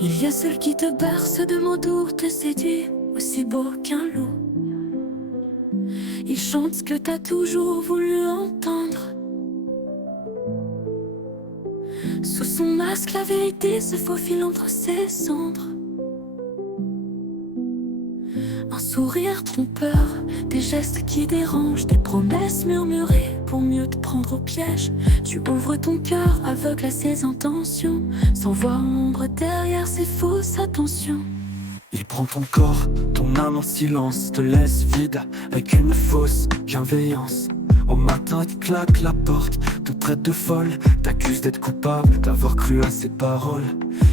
Il y a celle qui te berce de mots doux, te séduit, aussi beau qu'un loup. Il chante ce que t'as toujours voulu entendre. Sous son masque, la vérité se faufile entre ses cendres. Un sourire trompeur, des gestes qui dérangent, des promesses murmurées pour mieux te prendre au piège. Tu ouvres ton cœur aveugle à ses intentions, sans voir l'ombre derrière ses fausses attentions. Il prend ton corps, ton âme en silence, te laisse vide avec une fausse bienveillance. Au matin, il te claque la porte, te traite de folle, t'accuse d'être coupable, d'avoir cru à ses paroles.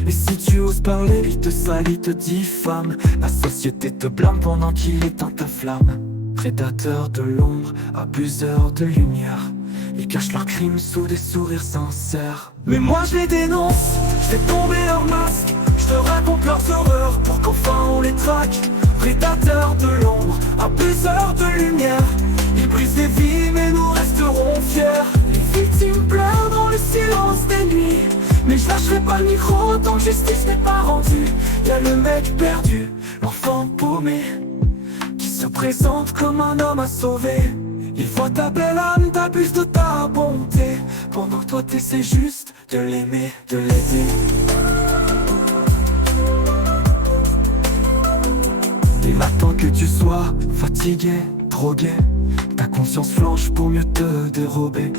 Et si tu oses parler, il te salit, te diffame. La société te blâme pendant qu'il éteint ta flamme. Prédateurs de l'ombre, abuseurs de lumière, ils cachent leurs crimes sous des sourires sincères. Mais moi je les dénonce, je fais tomber leur masque, je te raconte leurs horreurs pour qu'enfin on les traque. Prédateurs de l'ombre, abuseurs de lumière, ils brisent des vies mais nous resterons fiers. Les victimes pleurent dans le silence des nuits, mais je lâcherai pas le micro tant que justice n'est pas rendue. Y'a le mec perdu, l'enfant paumé, qui se présente comme un homme à sauver. Il voit ta belle âme, t'abuse de ta bonté, pendant que toi t'essaies juste de l'aimer, de l'aider. Il attend que tu sois fatigué, drogué, ta conscience flanche pour mieux te dérober.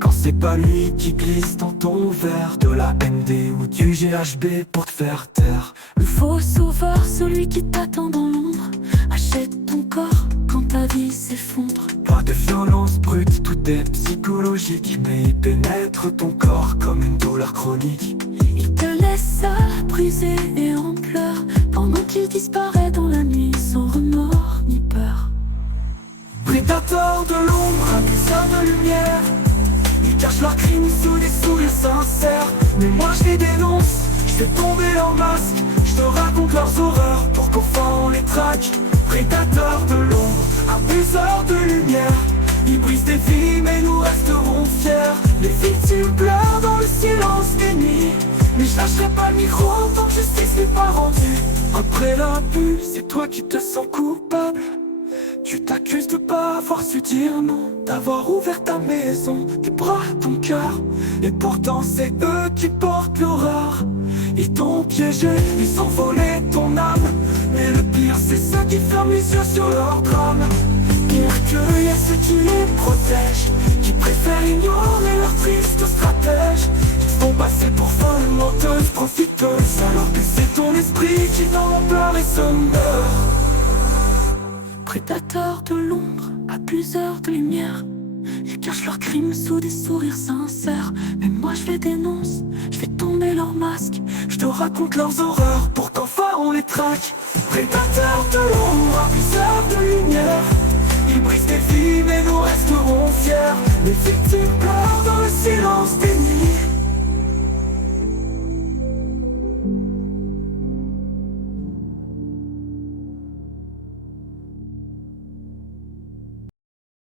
Quand c'est pas lui qui glisse dans ton verre de la MD ou du GHB pour te faire taire. Le faux sauveur, celui qui t'attend dans l'ombre, achète ton corps quand ta vie s'effondre. Pas de violence brute, tout est psychologique, mais il pénètre ton corps comme une douleur chronique. Il te laisse seul, brisé et en pleurs, pendant qu'il disparaît dans la nuit sans remords ni peur. Prédateurs de l'ombre, abuseurs de lumière, ils cachent leurs crimes sous des sourires sincères. Mais moi je les dénonce, je fais tomber leur masque, je te raconte leurs horreurs pour qu'enfin on les traque. Prédateurs de l'ombre, abuseurs de lumière, ils brisent des vies mais nous resterons fiers. Les victimes pleurent dans le silence des nuits, mais je lâcherai pas le micro tant que justice n'est pas rendue. Après l'abus, c'est toi qui te sens coupable. Tu t'accuses de pas avoir su dire non, d'avoir ouvert ta maison, tes bras, ton cœur. Et pourtant c'est eux qui portent l'horreur. Ils t'ont piégé, ils ont volé ton âme. Mais le pire c'est ceux qui ferment les yeux sur leur drame. Pire qu'il y a ceux qui les protègent, qui préfèrent ignorer leurs tristes stratèges. Ils font passer pour folles, menteuses, profiteuses, alors que c'est ton esprit qui n'en peur et se meurt. Prédateurs de l'ombre, abuseurs de lumière, ils cachent leurs crimes sous des sourires sincères. Mais moi je les dénonce, je fais tomber leur masque, je te raconte leurs horreurs pour qu'enfin on les traque. Prédateurs de l'ombre, abuseurs de lumière, ils brisent des vies mais nous resterons fiers. Les victimes pleurent dans le silence des nuits,